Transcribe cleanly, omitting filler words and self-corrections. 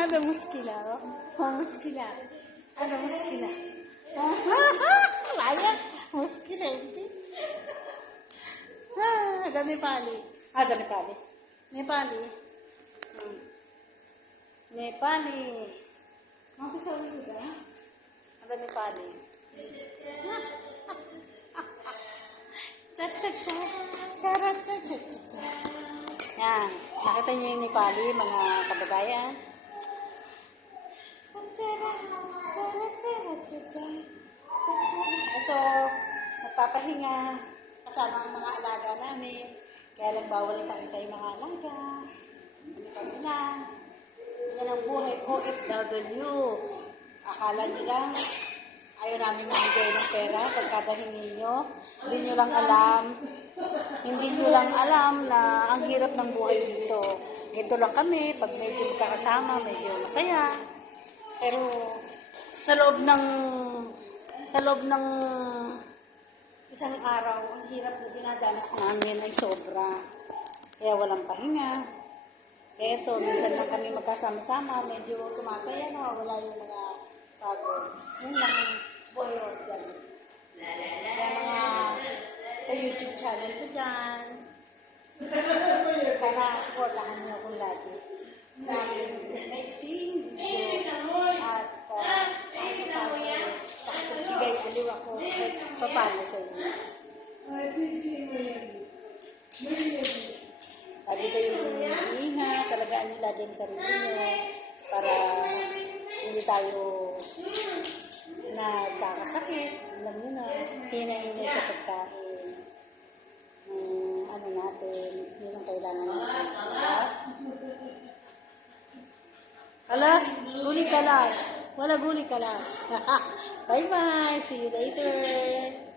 Ada muskila, oh. Oh, muskila. Ada muskila. Oh, layak. Muskila, hindi. Ada Nepali. Ada Nepali. Nepali. Nepali. Mau bisa ulit ka? Ada Nepali. Yan. Nakita niyo yung Nepali, mga kababayan. Ito, nagpapahinga kasama ang mga alaga namin. Kaya lang bawal ipakita yung mga alaga. Kami lang. Yan ang buhay OFW. Akala nyo lang, ayaw namin magbigay ng pera pagkadahingi nyo. Hindi nyo lang alam na ang hirap ng buhay dito. Ito lang kami, pag medyo magkakasama, medyo masaya. Pero sa loob ng isang araw, ang hirap na dinadanas namin ay sobra. Kaya walang pahinga. Eto, minsan lang kami magkasama-sama, medyo sumasaya na, wala yung mga pagod. Yun lang ang buhay organ. Kaya mga sa YouTube channel ko dyan. Sana supportahan niyo akong lagi. Sa aking mixing video. At pakasagsigay aliw ako papalo sa inyo. Lagi kayong iingat, talagaan nyo lagi ang sarili nyo para hindi tayo nagkakasakit. Alam nyo na, hinahinay sa pagkain. Ano natin, yun ang kailangan natin. Kalas, guli kalas. Wala guli kalas. Bye-bye. See you later.